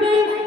3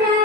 4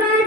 5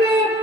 6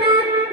7